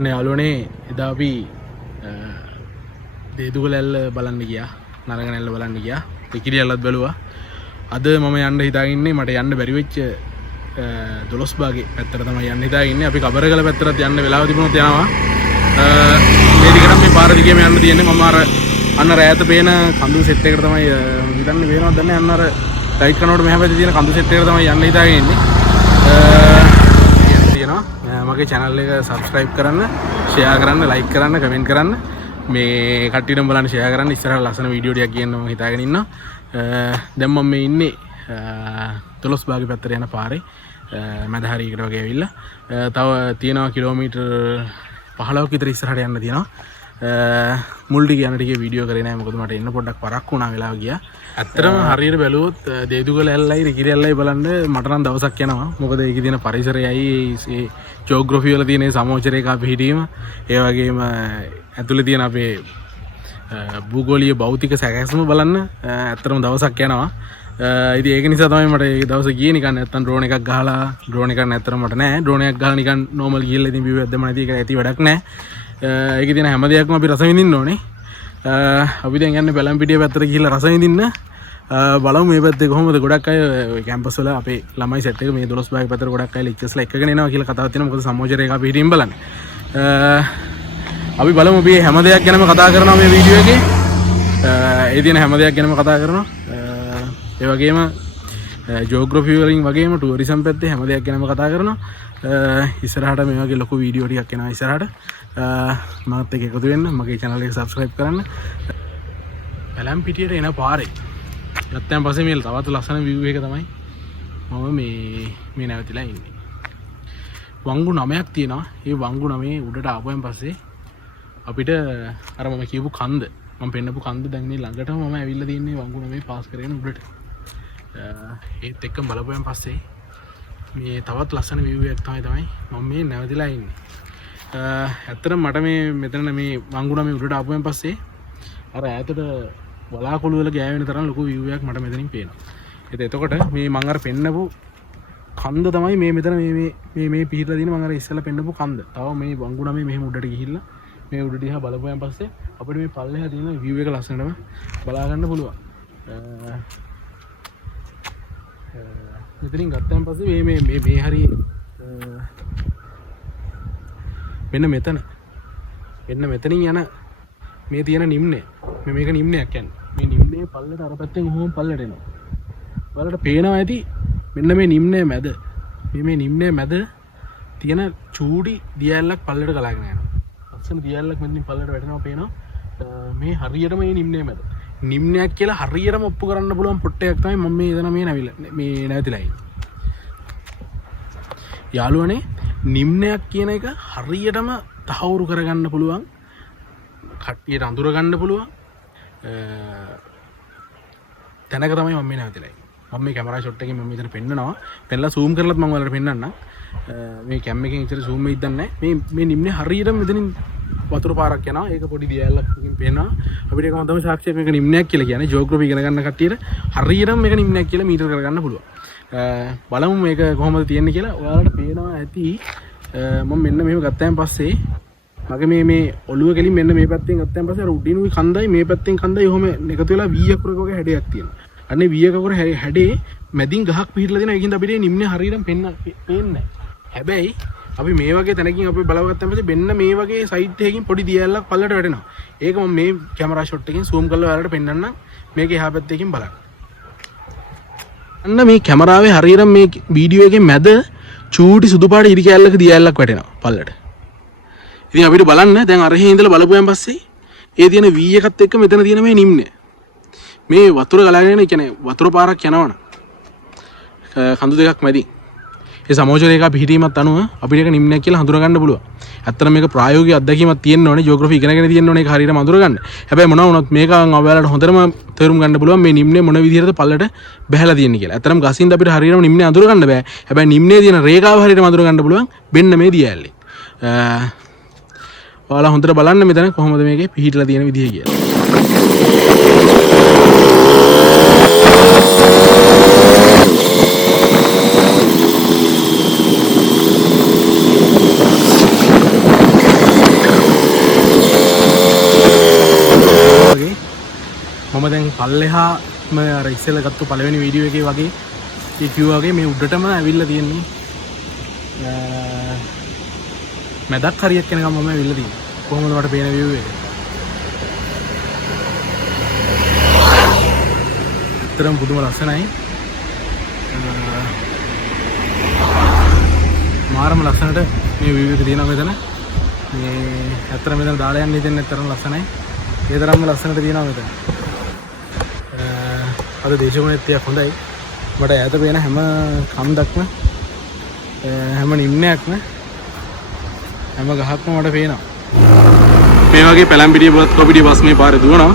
ඔන්න යාළුවනේ එදා අපි දේදුගලැල්ල බලන්න ගියා. නරගනැල්ල බලන්න ගියා. පිකිරියල්ලත් බැලුවා. අද මම යන්න හිතාගෙන ඉන්නේ මට යන්න බැරි වෙච්ච 12 භාගේ පැත්තට තමයි යන්න හිතාගෙන ඉන්නේ. අපි කබරගල පැත්තට යන්න වෙලාව තිබුණොත් යනවා. මේ දිගටම මේ පාර දිගේම යන්න තියෙන්නේ. මම අන්න රෑත පේන කඳු සෙට් එකකට තමයි හිතන්නේ වේනවද දන්නේ. අන්න අර ලයිට් කනකොට මෙහා පැත්තේ තියෙන කඳු සෙට් එකට තමයි යන්න හිතාගෙන ඉන්නේ. මගේ channel එක subscribe කරන්න, share කරන්න, like කරන්න, comment කරන්න. මේ කට්ටියටම බලන්න share කරන්න. ඉස්සරහට ලස්සන වීඩියෝ ටිකක් ගේන්න මම හිතාගෙන ඉන්නවා. දැන් මම මේ ඉන්නේ 12 භාගේ පැත්තට යන පාරේ මැද හරියකට වගේ ඇවිල්ලා. තව තියෙනවා කිලෝමීටර් 15ක් විතර ඉස්සරහට යන්න තියෙනවා. මුල් ටික යන ටිකේ වීඩියෝ කරේ නැහැ. මොකද මට එන්න පොඩ්ඩක් පරක් වුණා වෙලාව ගියා. ඇත්තටම හරියට බැලුවොත් දේදුගලැල්ලයි රිකිරියල්ලයි බලන්න මට නම් දවසක් යනවා. මොකද ඒකේ තියෙන පරිසරයයි ඒ ජියෝග්‍රැෆි වල තියෙන සමෝචර එක පිහිටීම, ඒ වගේම ඇතුලේ තියෙන අපේ භූගෝලීය භෞතික සැකැස්ම බලන්න ඇත්තටම දවසක් යනවා. ඉතින් ඒක නිසා තමයි මට ඒ දවස් ගියේ නිකන් නැත්තම් ඩ්‍රෝන් එකක් ගහලා ඩ්‍රෝන් එකක් නැත්තම් මට නෑ. ඩ්‍රෝන් එකක් ගහලා නිකන් නෝමල් ගිහලා ඉතින් view එකක් දැම්ම නැති එක ඇති වැඩක් නෑ. ඒකේ තියෙන හැම දෙයක්ම අපි රස විඳින්න ඕනේ. අපි දැන් යන්නේ බැලම්පිටිය පැත්තට ගිහිල්ලා රස විඳින්න. බලමු මේ පැත්තේ කොහොමද. ගොඩක් අය කැම්පස් වල අපේ ළමයි සෙට් එක මේ 12 භාග පැත්තට ගොඩක් අය ලෙක්චර්ස්ලා එකගෙන එනවා කියලා කතාවක් තියෙනවා. මොකද සමෝචර එක අපි හිටින් බලන්න. අපි බලමු අපි හැම දෙයක් ගැනම කතා කරනවා මේ වීඩියෝ එකේ. ඒ තියෙන හැම දෙයක් ගැනම කතා කරනවා. ඒ වගේම ජියෝග්‍රැෆි වලින් වගේම ටුවරිසම් පැත්තේ හැම දෙයක් ගැනම කතා කරනවා. ඉස්සරහට මේ වගේ ලොකු වීඩියෝ ටිකක් එනවා ඉස්සරහට. මාත් එක්ක එකතු වෙන්න, මගේ channel එක subscribe කරන්න. බැලම්පිටියට එන පාරේ ගත්තන් පස්සේ මේ තවත් ලස්සන view එක තමයි මම මේ නැවතිලා ඉන්නේ. වංගු 9ක් තියෙනවා. ඒ වංගු 9 උඩට ආපුවෙන් පස්සේ අපිට අර මම කියපු කන්ද, මම පෙන්නපු කන්ද දැන් මේ ළඟටම මම ඇවිල්ලා තින්නේ වංගු 9 පාස් කරගෙන උඩට. ඒත් එක්කම බලපුවෙන් පස්සේ මේ තවත් ලස්සන view එකක් තමයි මම මේ නැවතිලා ඉන්නේ. ඇත්තටම මට මේ මෙතන මේ වංගු 9 උඩට ආපුවෙන් පස්සේ අර ඈතට වලාකුළු වල ගෑවෙන තරම් ලොකු view එකක් මට මෙතනින් පේනවා. එතකොට මේ මම අර පෙන්නපු කන්ද තමයි මේ මෙතන මේ පිහිටලා තියෙන මම අර ඉස්සෙල්ලා පෙන්නපු කන්ද. තව මේ වංගු 9 මෙහෙම උඩට ගිහිල්ලා මේ උඩ දිහා බලපුවයන් පස්සේ අපිට මේ පල්ලෙහා තියෙන view එක ලස්සනටම බලා ගන්න පුළුවන්. මෙතනින් ගත්තන් පස්සේ මේ හරිය මෙන්න මෙතනින් යන මේ තියෙන නිම්නය, මේක නිම්නයක් කියන්නේ. මේ නිම්නයේ පල්ලට අර පැත්තෙන් කොහොම පල්ලට එනවා. බලන්න පේනවා ඇති මෙන්න මේ නිම්නයේ මැද. මේ නිම්නයේ මැද තියෙන චූඩි දියැලක් පල්ලට ගලාගෙන යනවා. ලස්සන දියැලක් මෙතනින් පල්ලට වැටෙනවා පේනවා. මේ හරියටම මේ නිම්නයේ මැද. නිම්නයක් කියලා හරියටම ඔප්පු කරන්න පුළුවන් පොට්ටයක් තමයි මම මේ එතන මේ නැවතිලා ඉන්නේ. යාළුවනේ නිම්නයක් කියන එක හරියටම තහවුරු කරගන්න පුළුවන්, කට්ටියට අඳුර ගන්න පුළුවන් තැනක තමයි මම මේ නැවතිලා ඉන්නේ. මම මේ කැමරා ෂොට් එකෙන් මම මෙතන පෙන්නනවා. පෙන්නලා zoom කරලත් මම ඔයාලට පෙන්නන්නම්. මේ කැම් එකෙන් ඉතල zoom වෙයිද නැහැ. මේ නිම්නේ හරියටම මෙතනින් වතුර පාරක් යනවා. ඒක පොඩි දියැලක්කින් පේනවා. අපිට ඒකම තමයි සාක්ෂියක් මේක නිම්නයක් කියලා කියන්නේ. ජියෝග්‍රැෆි ඉගෙන ගන්න කට්ටියට හරියටම මේක නිම්නයක් කියලා මීටර කරගන්න පුළුවන්. බලමු මේක කොහොමද තියෙන්නේ කියලා. ඔයාලට පේනවා ඇති. මම මෙන්න මෙහෙම ගත්තාන් පස්සේ මගේ මේ ඔළුව කෙලින් මෙන්න මේ පැත්තෙන් ගත්තාන් පස්සේ අර උඩිනුයි කන්දයි මේ පැත්තෙන් කන්දයි ඔහොම එකතු වෙලා V අකුරක වගේ හැඩයක් තියෙනවා. අනේ V අකුර හැඩේ මැදින් ගහක් පිහිටලා දෙනවා. ඒකින්ද අපිට නිම්නේ හරියටම පේන්නේ නැහැ. හැබැයි අපි මේ වගේ තැනකින් අපි බලව ගත්තාන් පස්සේ මෙන්න මේ වගේ සයිඩ් එකකින් පොඩි දියැලක් පල්ලට වැටෙනවා. ඒක මම මේ කැමරා ෂොට් එකෙන් zoom කරලා ඔයාලට පෙන්නන්නම්. මේක එහා පැත්තකින් බලන්න. අන්න මේ කැමරාවේ හරියටම මේ වීඩියෝ එකේ මැද චූටි සුදු පාට ඉරි කැලලක දියැලක් වැටෙනවා පල්ලට. ඉතින් අපිට බලන්න දැන් අරහේ ඉඳලා බලපුවයන් පස්සේ ඒ තියෙන V එකත් එක්ක මෙතන තියෙන මේ නිම්නය. මේ වතුර ගලාගෙන යන කියන්නේ වතුර පාරක් යනවනේ. කඳු දෙකක් මැදින්. ඒ සමෝචර එක පිහිටීමත් අනුව අපිට ඒක නිම්නයක් කියලා හඳුනා ගන්න පුළුවන්. ඇත්තටම මේක ප්‍රායෝගික අත්දැකීමක් තියෙන්න ඕනේ. ජියෝග්‍රැෆි ඉගෙනගෙන තියෙන්න ඕනේ ඒක හරියටම අඳුර ගන්න. හැබැයි මොනවා වුණත් මේක ඔයාලට හොඳටම තේරුම් ගන්න පුළුවන් මේ නිම්නේ මොන විදිහටද පල්ලට බැහැලා තියෙන්නේ කියලා. ඇත්තටම ගසින්ද අපිට හරියටම නිම්නේ අඳුර ගන්න බෑ. හැබැයි නිම්නේ තියෙන රේඛාව හරියටම අඳුර ගන්න පුළුවන් මෙන්න මේ දියැලේ. ඔයාලා හොඳට බලන්න මෙතන කොහොමද මේකේ පිහිටලා තියෙන විදිහ කියලා. කොහොම දැන් පල්ලෙහා මම අර ඉස්සෙල්ලා ගත්ත පළවෙනි වීඩියෝ එකේ වගේ ඒ කිව්වා වගේ මේ උඩටම ඇවිල්ලා තියෙන්නේ මැදක් හරියක් වෙනකම් මම ඇවිල්ලා තියෙන්නේ. කොහොමද මට පේන view එක? ඇත්තටම පුදුම ලස්සනයි. මාරම ලස්සනට මේ view එක තියෙනවා මෙතන. මේ ඇත්තට මෙතන දාලා යන්න හිතෙන්නේ ඇත්තටම ලස්සනයි. ඒ තරම්ම ලස්සනට තියෙනවා මෙතන. අද දේශගුණෙත් තියක් හොඳයි. මට ඈත පේන හැම කන්දක්ම හැම නිම්නයක්ම හැම ගහක්ම මට පේනවා. මේ වගේ පැලම්පිටිය කොපිටිය බස් මේ පාරේ දුවනවා.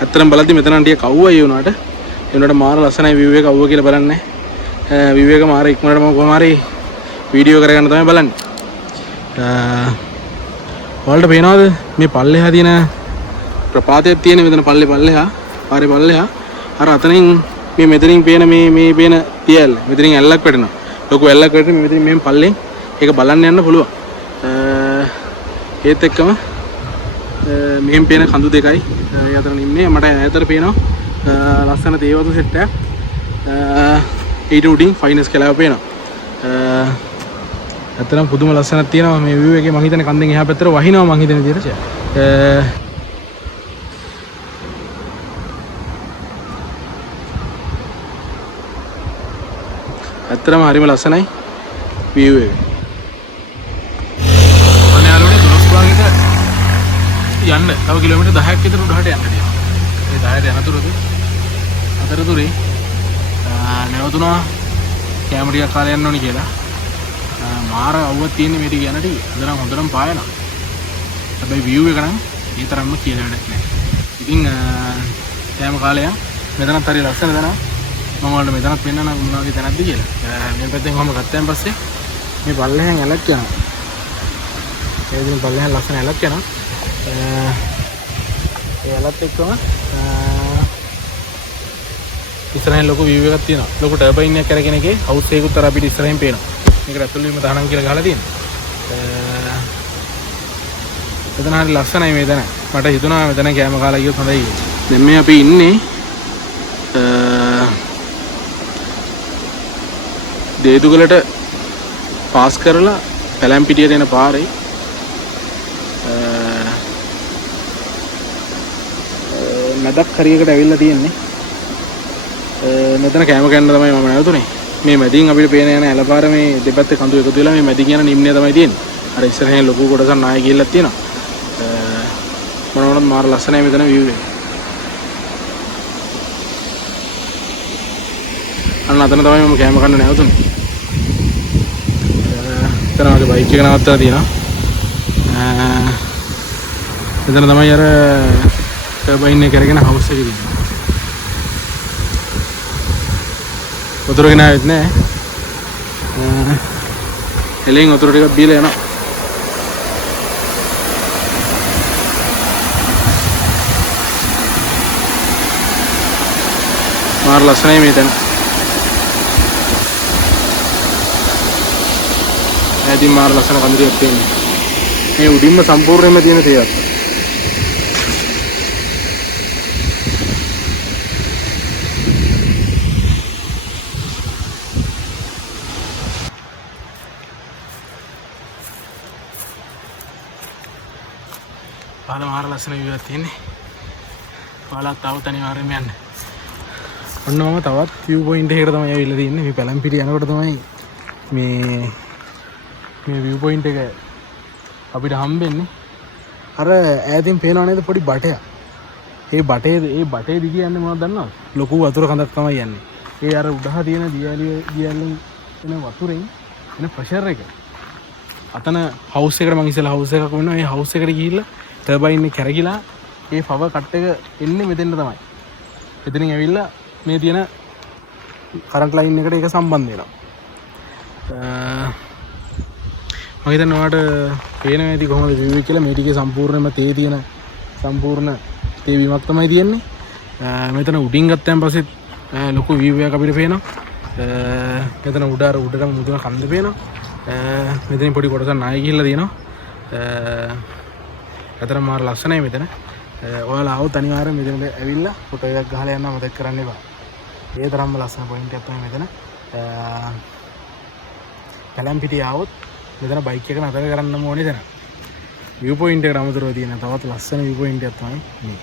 ඇත්තටම බලද්දි මෙතන ටික කව්වයි වුණාට ඒ උනට මාර ලස්සනයි view එක කව්ව කියලා බලන්නේ. view එක මාර ඉක්මනට මම කොහොම හරි වීඩියෝ කරගන්න තමයි බලන්නේ. ඔයාලට පේනවද මේ පල්ලෙහා තියෙන ප්‍රපාතයක් තියෙන මෙතන පල්ලෙහා පාරේ පල්ලෙහා අර අතනින් මේ මෙතනින් පේන මේ පේන තියල්ල මෙතනින් ඇල්ලක් වැටෙනවා. ලොකු ඇල්ලක් වැටෙන මෙතනින් මේ පල්ලෙන් ඒක බලන්න යන්න පුළුවන්. ඒත් එක්කම මෙහෙන් පේන කඳු දෙකයි ඒ අතර ඉන්නේ මට ඈතට පේනවා ලස්සන දේවදු සෙට් එකක්. ඊට උඩින් ෆයිනස් කලාව පේනවා. ඇත්තටම පුදුම ලස්සනක් තියෙනවා මේ view එකේ. මම හිතන්නේ කන්දෙන් එහා පැත්තට වහිනවා මම හිතන විදිහට. ඇත්තටම හරිම ලස්සනයි view එක. ඔන්න යාළුවනේ 12 භාගයක යන්න තව කිලෝමීටර් 10ක් විතර උඩහට යන්න තියෙනවා. ඒ 10ට අතරතුරේ නැවතුණා කැම ටිකක් කාලේ යන්න ඕනි කියලා. මාර අවුවක් තියෙන්නේ මේ ටික යන ටික. හොඳනම් හොඳනම් පායනවා. හැබැයි view එක නම් ඒ තරම්ම කියලා වැඩක් නැහැ. ඉතින් කැම කාලේ මෙතනත් හරි ලස්සන දනවා. මම වලට මෙතනත් පෙන්නන්න මොනවා වගේ තැනක්ද කියලා. මේ පැත්තෙන් කොහොම ගත්තයින් පස්සේ මේ පල්ලෙහෙන් ඇලක් යනවා. ඒ දින පල්ලෙහෙන් ලස්සන ඇලක් යනවා. ඒ ඇලත් එක්කම ඉස්සරහින් ලොකු view එකක් තියෙනවා. ලොකු ටර්බයින් එකක් කරගෙන එකේ හවුස් එකකුත් අර අපිට ඉස්සරහින් පේනවා. මේකට ඇතුළේ වීම තහනම් කියලා ගහලා තියෙනවා. එතන හරි ලස්සනයි මේ තැන. මට හිතුණා මෙතන කැම කාලා ගියොත් හොඳයි කියලා. දැන් මේ අපි ඉන්නේ දේදුගලට පාස් කරලා පැලම්පිටියට එන පාරේ මැදක් හරියකට ඇවිල්ලා තියෙන්නේ. මෙතන කැම කන්න තමයි මම නැවතුනේ. මේ මැදින් අපිට පේන යන ඇලපාර මේ දෙපැත්තේ කඳු එකතු වෙලා මේ මැදි කියන නිම්නය තමයි තියෙන්නේ. අර ඉස්සරහින් ලොකු කොටසක් නාය ගිහිල්ලා තියෙනවා. මොනවද මාර ලස්සනයි මෙතන view එක. අන්න අතන තමයි මම කැම කන්න නැවතුනේ. එතන වගේ බයික් එක නවත්තලා තියෙනවා. එතන තමයි අර ටර්බයින් එක කරගෙන හවුස් එකේ තියෙන්නේ. වතුර ගෙනාවෙත් නෑ. එලෙන් වතුර ටිකක් බීලා යනවා. මාර ලස්සනයි මේ තැන. ඇදින් මාර ලස්සන කඳුරියක් තියෙනවා. මේ උඩින්ම සම්පූර්ණයෙන්ම තියෙන තේයක්. පාල මාර ලස්සන view එකක් තියෙන්නේ. පාලත් තවත් අනිවාර්යයෙන්ම යන්න. ඔන්න මම තවත් view point එකකට තමයි ඇවිල්ලා තියෙන්නේ. මේ පැලම්පිටිය යනකොට තමයි මේ view point එක අපිට හම්බෙන්නේ. අර ඈතින් පේනව නේද පොඩි බටයක්. ඒ බටේ දිග යන්නේ මොනවද දන්නවද? ලොකු වතුර කඳක් තමයි යන්නේ. ඒ අර උඩහ තියෙන දියැලෙන් එන වතුරෙන් එන ප්‍රෙෂර් එක. අතන හවුස් එකට මම ඉස්සෙල්ලා හවුස් එකක් වෙනවා. ඒ හවුස් එකට ගිහිල්ලා ටර්බයින් එක කැරකිලා ඒ පවර් කට් එක එන්නේ මෙතෙන්ට තමයි. එතනින් ඇවිල්ලා මේ තියෙන කරන්ට් ලයින් එකට ඒක සම්බන්ධ වෙනවා. මම හිතන්නේ ඔයාලට පේනවා ඇති කොහොමද view එක කියලා. මේ ටිකේ සම්පූර්ණයෙන්ම තේ තියෙන සම්පූර්ණ තේ බීමක් තමයි තියෙන්නේ. මෙතන උඩින් ගත්තන් පස්සේ ලොකු view එකක් අපිට පේනවා. මෙතන උඩටම මුදුන කන්ද පේනවා. මෙතනින් පොඩි කොටසක් නායි ගිහිල්ලා තියෙනවා. අතන මාර ලස්සනයි මෙතන. ඔයාලා આવොත් අනිවාර්යෙන් මෙතනට ඇවිල්ලා ෆොටෝ එකක් ගහලා යන්න මතක කරන්න එපා. ඒ තරම්ම ලස්සන පොයින්ට් එකක් තමයි මෙතන. පැලැම්පිටිය આવොත් මෙතන බයික් එක නතර කරන්නම ඕනේ තැන. view point එකට අමතරව තියෙන තවත් ලස්සන view point එකක් තමයි මේ.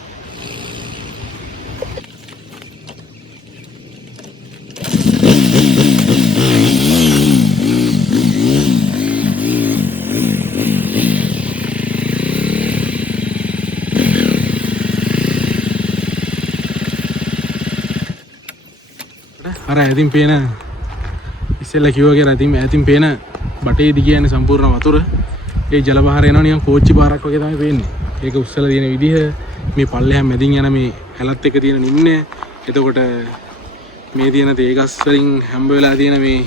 අර ඇතින් පේන ඉස්සෙල්ලා කිව්වා කියලා ඇතින් පේන බටේ දිගේ යන සම්පූර්ණ වතුර ඒ ජල පහර එනවා නිකන් කෝච්චි පාරක් වගේ තමයි පේන්නේ. ඒක උස්සලා තියෙන විදිහ මේ පල්ලෙහා මැදින් යන මේ හැලත් එක තියෙන නිම්නය. එතකොට මේ තියෙන තේ ගස් වලින් හැම්බ වෙලා තියෙන මේ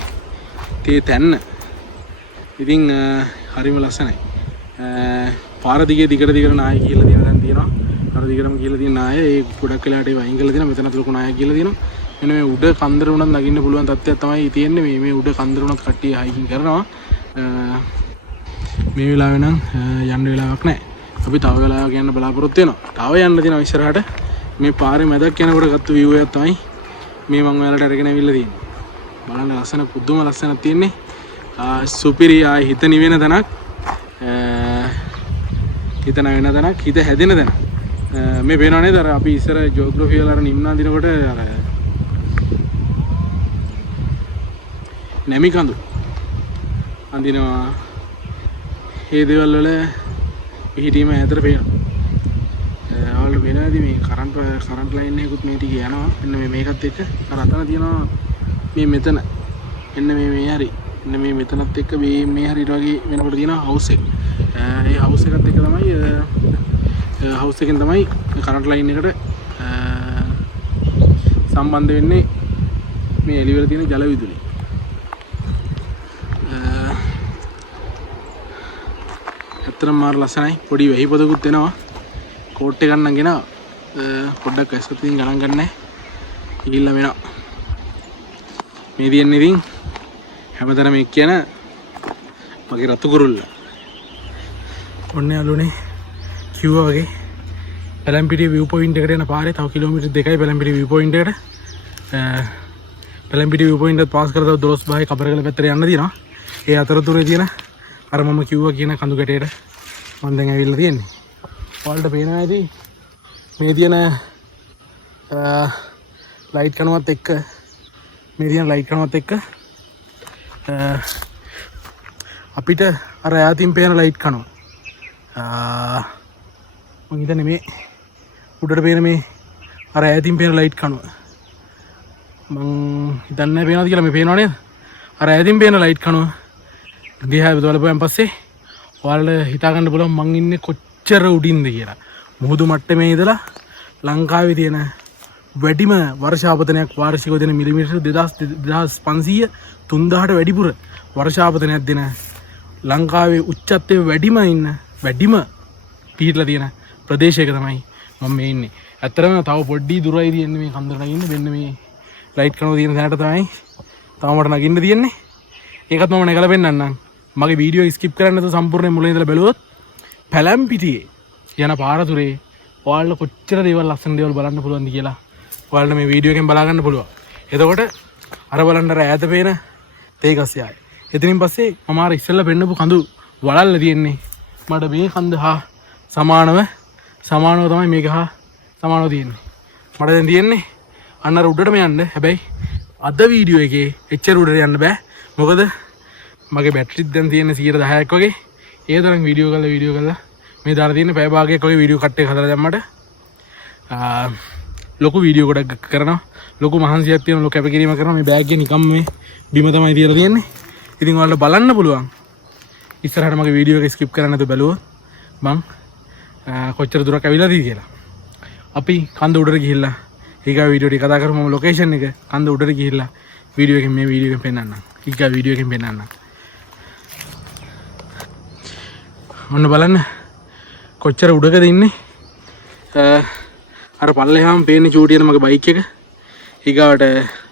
තේ තැන්න. ඉතින් හරිම ලස්සනයි. පාර දිගේ දිගට නාය කියලා තියෙන තැන් තියෙනවා. අර දිගටම කියලා තියෙන නාය ඒ ගොඩක් වෙලාට ඒ වයින් කරලා තියෙනවා. මෙතනත් ලොකු නායක් කියලා තියෙනවා. මෙන්න මේ උඩ කන්දර උනත් නගින්න පුළුවන් තත්ත්වයක් තමයි තියෙන්නේ. මේ උඩ කන්දර උනත් කට්ටිය හයිකින් කරනවා. මේ වෙලාවේ නම් යන්න වෙලාවක් නැහැ. අපි තව වෙලාවක යන්න බලාපොරොත්තු වෙනවා. තව යන්න තියෙනවා ඉස්සරහට. මේ පාරේ මැදක් යනකොට ගත්ත view එක තමයි මේ මම ඔයාලට අරගෙන අවිල්ලා තියෙන්නේ. බලන්න ලස්සන පුදුම ලස්සනක් තියෙන්නේ. සුපිරි ආයි හිත නිවෙන තැනක්. හිත නැවෙන තැනක්, හිත හැදෙන තැනක්. මේ පේනව නේද අර අපි ඉස්සර ජියෝග්‍රැෆි වල අර නිම්න අඳිනකොට අර නැමි කඳු අඳිනවා. ඒ දේවල් වල පිහිටීම ඇතර පේනවා. අවුල වෙනවාදී මේ කරන්ට් ලයින් එකකුත් මේ ටික යනවා. මෙන්න මේකත් එක්ක අර අතන තියෙනවා මේ මෙතන. මෙන්න මේ හරි. මෙන්න මේ මෙතනත් එක්ක මේ හරියට වගේ වෙනකොට තියෙනවා හවුස් එක. ඒ හවුස් එකත් එක්ක තමයි හවුස් එකෙන් තමයි කරන්ට් ලයින් එකට සම්බන්ධ වෙන්නේ මේ එළිවල තියෙන ජල විදුලිය. ඇත්තටම මාර ලස්සනයි. පොඩි වෙහි පොදකුත් එනවා. කෝට් එක ගන්න ගෙනා පොඩ්ඩක් ඇස්කතින් ගණන් ගන්නෑ. ගිහිල්ලා වෙනවා. මේ තියෙන්නේ ඉතින් හැමතැනම එක් කියන මගේ රතු කුරුල්ල. ඔන්න යාළුවනේ කිව්වා වගේ පැලැම්පිටිය view point එකට යන පාරේ තව කිලෝමීටර් 2යි පැලැම්පිටිය view point එකට. පැලැම්පිටිය view point එක පාස් කරලා 12 කබරගල පැත්තට යන්න තියෙනවා. ඒ අතරතුරේ තියෙන අර මම කිව්වා කියන කඳු ගැටේට මම දැන් ඇවිල්ලා තියෙන්නේ. ඔයාලට පේනවා ඇති මේ තියෙන ලයිට් කණුවත් එක්ක අපිට අර ඈතින් පේන ලයිට් කණුව මම හිතන්නේ මේ උඩට පේන මේ අර ඈතින් පේන ලයිට් කණුව මම හිතන්නේ පේනවද කියලා. මේ පේනව නේද? අර ඈතින් පේන ලයිට් කණුව දිහා බලපුවාන් පස්සේ ඔයාලට හිතා ගන්න පුළුවන් මං ඉන්නේ කොච්චර උඩින්ද කියලා. මුහුදු මට්ටමේ ඉඳලා ලංකාවේ තියෙන වැඩිම වර්ෂාපතනයක් වාර්ෂිකව දෙන මිලිමීටර් 2500 3000ට වැඩිපුර වර්ෂාපතනයක් දෙන ලංකාවේ උච්චත්වයේ වැඩිම පිහිටලා තියෙන ප්‍රදේශයක තමයි මම මේ ඉන්නේ. ඇත්තටම තව පොඩ්ඩි දුරයි තියෙන්නේ මේ කන්දරට නගින්න. මෙන්න මේ ලයිට් කනුව තියෙන තැනට තමයි තව මට නගින්න තියෙන්නේ. ඒකත් මම නැගලා පෙන්නන්නම්. මගේ වීඩියෝ ස්කිප් කරන්න නැතුව සම්පූර්ණයෙන් මුලින් ඉඳලා බැලුවොත් පැලැම්පිටියේ යන පාරතුරේ ඔයාලට කොච්චර දේවල් ලස්සන දේවල් බලන්න පුළුවන්ද කියලා ඔයාලට මේ වීඩියෝ එකෙන් බලා ගන්න පුළුවන්. එතකොට අර බලන්න අර ඈත පේන තේ ගස් යාය. එතනින් පස්සේ මම අර ඉස්සෙල්ලා පෙන්නපු කඳු වලල්ල තියෙන්නේ. මට මේ කන්ද හා සමානව තමයි මේක හා සමානව තියෙන්නේ. මට දැන් තියෙන්නේ අන්න අර උඩටම යන්න. හැබැයි අද වීඩියෝ එකේ එච්චර උඩට යන්න බෑ. මොකද මගේ බැටරිත් දැන් තියෙන 10% වගේ. ඒ තරම් වීඩියෝ කරලා මේ දාලා තියෙන පැය භාගයක් වගේ වීඩියෝ කට් එක හදලා දැම්මට ලොකු වීඩියෝ ගොඩක් කරනවා. ලොකු මහන්සියක් තියෙනවා. ලොකු කැපකිරීමක් කරනවා. මේ බෑග් එක නිකම්ම මේ බිම තමයි තියලා තියෙන්නේ. ඉතින් ඔයාලට බලන්න පුළුවන්. ඉස්සරහට මගේ වීඩියෝ එක ස්කිප් කරන්න නැතුව බැලුවොත් මං කොච්චර දුරක් ඇවිල්ලාද කියලා. අපි කන්ද උඩට ගිහිල්ලා ඊගා වීඩියෝ ටික කතා කරමු. මම ලොකේෂන් එක කන්ද උඩට ගිහිල්ලා වීඩියෝ එකෙන් මේ වීඩියෝ එකෙන් පෙන්නන්නම්. ඊගා වීඩියෝ එකෙන් පෙන්නන්නම්. ඔන්න බලන්න කොච්චර උඩකද ඉන්නේ. අර පල්ලෙහාම පේන්නේ චූටියන මගේ බයික් එක. ඊගාවට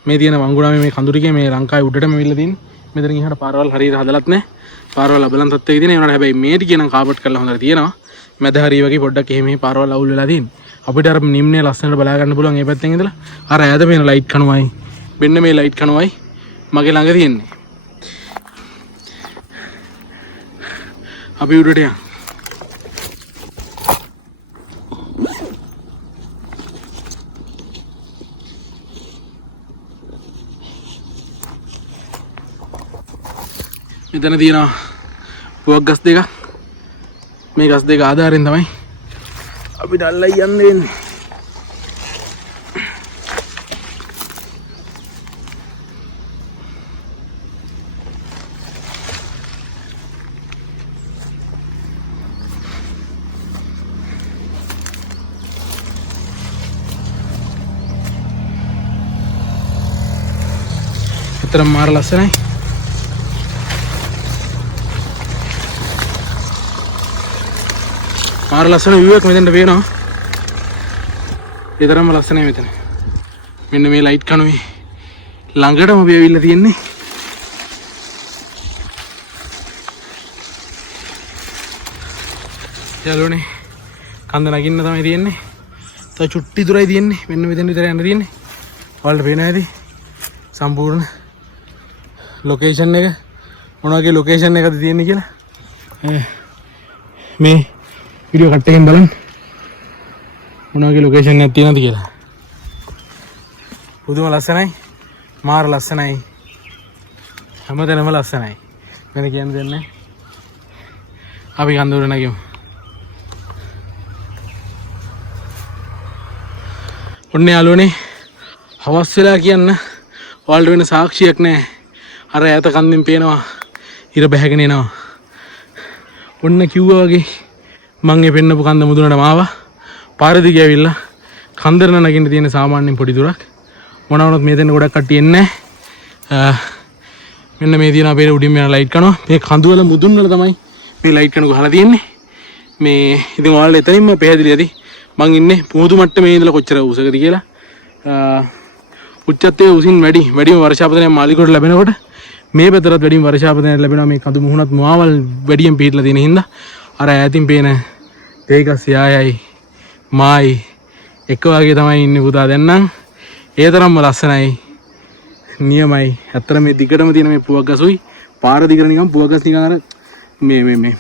මේ තියෙන වංගුණාමේ මේ කඳු ටිකේ මේ ලංකාවේ උඩටම මෙවිල්ලා තියෙන්නේ. මෙතන ගිහට පාරවල් හරියට හදලත් නැහැ. පාරවල් බලන් තත්ත්වයක තියෙන ඒනට හැබැයි මේ ටික නම් කාපට් කරලා හොඳට තියෙනවා මැද හරිය වගේ පොඩ්ඩක් එහෙම පාරවල් අවුල් වෙලා තියෙන්නේ අපිට අර නිම්නේ ලස්සනට බලා ගන්න පුළුවන් මේ පැත්තෙන් ඉඳලා අර ඈත පේන ලයිට් කණුවයි මෙන්න මේ ලයිට් කණුවයි මගේ ළඟ තියෙන්නේ අපි උඩට යන්න මෙතන තියෙනවා පුවක් ගස් දෙකක් මේ ගස් දෙක ආධාරයෙන් තමයි අපිට අල්ලයි යන්න වෙන්නේ ඇත්තටම මාර ලස්සනයි මාර ලස්සන view එකක් මෙතනට පේනවා. ඒ තරම්ම ලස්සනයි මෙතන. මෙන්න මේ ලයිට් කණුවේ ළඟටම අපි ඇවිල්ලා තියෙන්නේ. යාළුවනේ කන්ද නගින්න තමයි තියෙන්නේ. තව චුට්ටි දුරයි තියෙන්නේ. මෙන්න මෙතන විතර යන්න තියෙන්නේ. ඔයාලට පේනවා ඇති සම්පූර්ණ ලොකේෂන් එක මොන වගේ ලොකේෂන් එකද තියෙන්නේ කියලා. මේ වීඩියෝ කට් එකෙන් බලන්න මොන වගේ ලොකේෂන් එකක් තියෙනවද කියලා. පුදුම ලස්සනයි මාර ලස්සනයි හැමතැනම ලස්සනයි වෙන කියන්න දෙයක් නැහැ. අපි කන්ද උඩ නැගිමු. ඔන්න යාළුවනේ හවස් වෙලා කියන්න ඔයාලට වෙන සාක්ෂියක් නැහැ. අර ඈත කන්දෙන් පේනවා ඉර බැහැගෙන එනවා. ඔන්න කිව්වා වගේ මං ඒ පෙන්නපු කන්ද මුදුනට මාවා පාර දිගේ ඇවිල්ලා කන්දරන නගින්න තියෙන සාමාන්‍යයෙන් පොඩි දුරක් මොන වුණත් මේ දෙන්න ගොඩක් කට්ටිය එන්නේ නැහැ. මෙන්න මේ තියෙන අපේ උඩින් යන ලයිට් කනවා මේ කඳු වල මුදුන් වල තමයි මේ ලයිට් කන ගහලා තියෙන්නේ. මේ ඉතින් ඔයාලට එතනින්ම පැහැදිලි ඇති මං ඉන්නේ පුමුදු මට්ටමේ ඉඳලා කොච්චර උසකද කියලා. උච්චත්වයේ උසින් වැඩිම වර්ෂාපතනය මාලිගොඩ ලැබෙනකොට මේ පැතරත් වැඩිම වර්ෂාපතනයක් ලැබෙනවා මේ කඳු මුහුණත් මාවල් වැඩියෙන් පිටලා තියෙන හින්දා අර ඈතින් පේන තේකස් යායයි මායි එක වගේ තමයි ඉන්නේ පුතා දැන් නම් ඒ තරම්ම ලස්සනයි නියමයි. ඇත්තට මේ දිගටම තියෙන මේ පුවක් ගසුයි පාර දිගට නිකන් පුවක් ගස් නිකන් අර මේ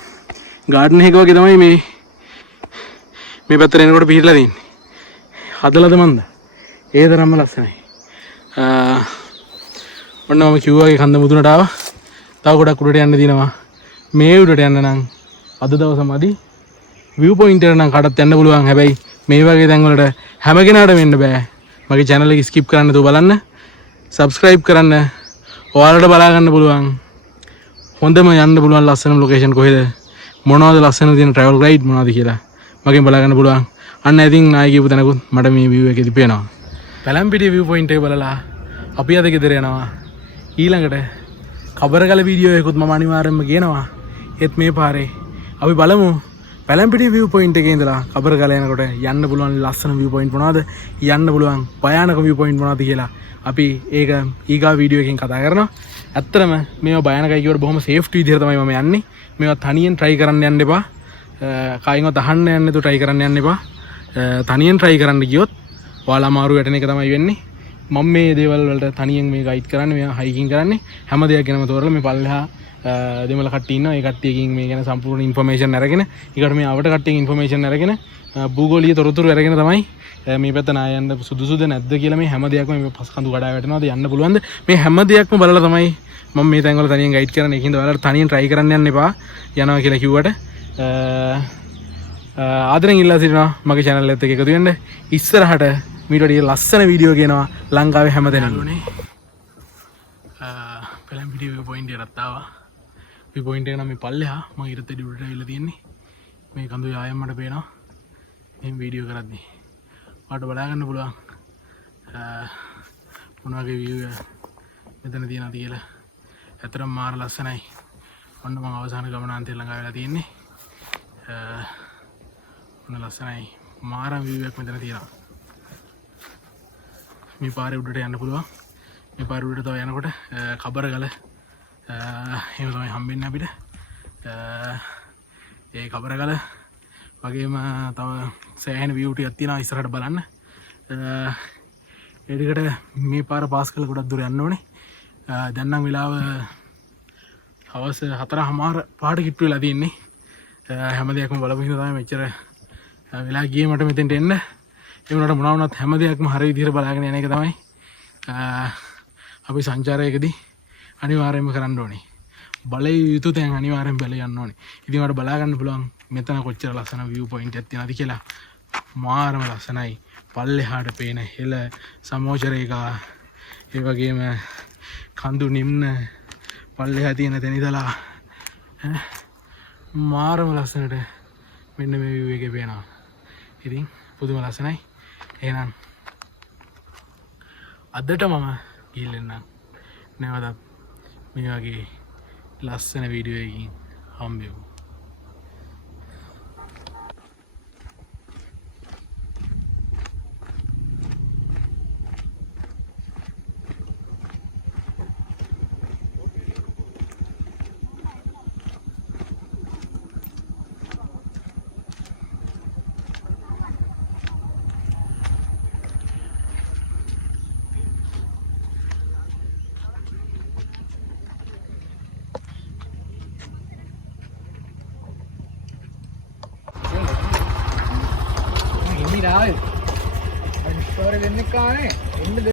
ගාඩන් එක වගේ තමයි මේ පැත්තට එනකොට පිහිටලා තියෙන්නේ. හදලාද මන්ද? ඒ තරම්ම ලස්සනයි. ඔන්න මම කිව්වා වගේ කන්ද මුදුනට ආවා. තව ගොඩක් උඩට යන්න දිනවා. මේ උඩට යන්න නම් අද දවසමදි view point එක නම් කාටත් යන්න පුළුවන්. හැබැයි මේ වගේ තැන් වලට හැම කෙනාටම එන්න බෑ. මගේ channel එක skip කරන්න නැතුව බලන්න. subscribe කරන්න. ඔයාලට බලා ගන්න පුළුවන්. හොඳම යන්න පුළුවන් ලස්සනම location කොහෙද? මොනවද ලස්සන තියෙන travel guide මොනවද කියලා මගෙන් බලා ගන්න පුළුවන්. අන්න ඉතින් ආයෙ කියපු තැනකුත් මට මේ view එකේදී පේනවා. පැලම්පිටිය view point එක බලලා අපි අද ගෙදර යනවා. ඊළඟට කබරගල වීඩියෝ එකකුත් මම අනිවාර්යෙන්ම ගේනවා. ඒත් මේ පාරේ අපි බලමු පැලම්පිටිය view point එකේ ඉඳලා කබරගල යනකොට යන්න පුළුවන් ලස්සන view point මොනවද? යන්න පුළුවන් භයානක view point මොනවද කියලා අපි ඒක ඊගා වීඩියෝ එකකින් කතා කරනවා. ඇත්තටම මේවා භයානකයි කියවට බොහොම සේෆ්ටි විදිහට තමයි මම යන්නේ. මේවා තනියෙන් try කරන්න යන්න එපා. කායින්වත් අහන්න යන්න නැතුව try කරන්න යන්න එපා. තනියෙන් try කරන්න ගියොත් ඔයාලා අමාරු වැටෙන එක තමයි වෙන්නේ. මම මේ දේවල් වලට තනියෙන් මේ ගයිඩ් කරන්නේ මෙයා හයිකින් කරන්නේ හැම දෙයක් ගැනම තෝරලා මේ පල්ලෙහා දෙමළ කට්ටිය ඉන්නවා. ඒ කට්ටියකින් මේ ගැන සම්පූර්ණ ඉන්ෆර්මේෂන් අරගෙන ඊකට මේ ආවට කට්ටියකින් ඉන්ෆර්මේෂන් අරගෙන භූගෝලීය තොරතුරු අරගෙන තමයි මේ පැත්ත නාය යන්න සුදුසුද නැද්ද කියලා මේ හැම දෙයක්ම මේ පස් කඳු කඩා වැටෙනවාද යන්න පුළුවන්ද මේ හැම දෙයක්ම බලලා තමයි මම මේ තැන්වල තනියෙන් ගයිඩ් කරන්නේ. ඒකින්ද ඔයාලට තනියෙන් try කරන්න යන්න එපා යනවා කියලා කිව්වට ආදරෙන් ඉල්ලා සිටිනවා මගේ channel එකත් එක්ක එකතු වෙන්න. ඉස්සරහට මීට වඩා ලස්සන වීඩියෝ ගෙනවා ලංකාවේ හැමතැනම. පැලම්පිටිය view point එකකට ආවා. view point එක නම් මේ පල්ලෙහා මම ඊටත් වැඩි උඩට ඇවිල්ලා තියෙන්නේ. මේ කඳු යායම් මට පේනවා. මේ වීඩියෝ කරද්දී. ඔයාලට බලා ගන්න පුළුවන්. මොන වගේ view එක මෙතන තියෙනවද කියලා. ඇත්තටම මාර ලස්සනයි. ඔන්න මම අවසාන ගමනාන්තය ළඟා වෙලා තියෙන්නේ. ඔන්න ලස්සනයි. මාරම view එකක් මෙතන තියෙනවා. මේ පාරේ උඩට යන්න පුළුවන්. මේ පාරේ උඩට තව යනකොට කබරගල එහෙම තමයි හම්බෙන්නේ අපිට. ඒ කබරගල වගේම තව සෑහෙන view ටිකක් තියෙනවා ඉස්සරහට බලන්න. ඒකට මේ පාර පාස් කරලා ගොඩක් දුර යන්න ඕනේ. දැන් නම් වෙලාව හවස 4:00 පාට කිට්ටු වෙලා තියෙන්නේ. හැම දෙයක්ම බලපු හින්දා තමයි මෙච්චර වෙලා ගියේ මට මෙතෙන්ට එන්න. ඒ වුණාට මොනවා වුණත් හැම දෙයක්ම හරිය විදිහට බලාගෙන යන එක තමයි අපි සංචාරයකදී අනිවාර්යයෙන්ම කරන්න ඕනේ. බලය යුතු තැන් අනිවාර්යෙන් බැල යන්න ඕනේ. ඉතින් මට බලා ගන්න පුළුවන් මෙතන කොච්චර ලස්සන view point එකක් තියෙනවද කියලා. මාරම ලස්සනයි. පල්ලෙහාට පේන හෙළ සමෝචරේකා ඒ වගේම කඳු නිම්න පල්ලෙහා තියෙන තැන ඉඳලා මාරම ලස්සනට මෙන්න මේ view එකේ පේනවා. ඉතින් පුදුම ලස්සනයි. එහෙනම් අදට මම ගිහින් නැවතත් මේ වගේ ලස්සන වීඩියෝ එකකින් හම්බෙමු. ඉන්නේ ආවේ. අනිත් පාරේ දෙන්නේ කානේ. එන්න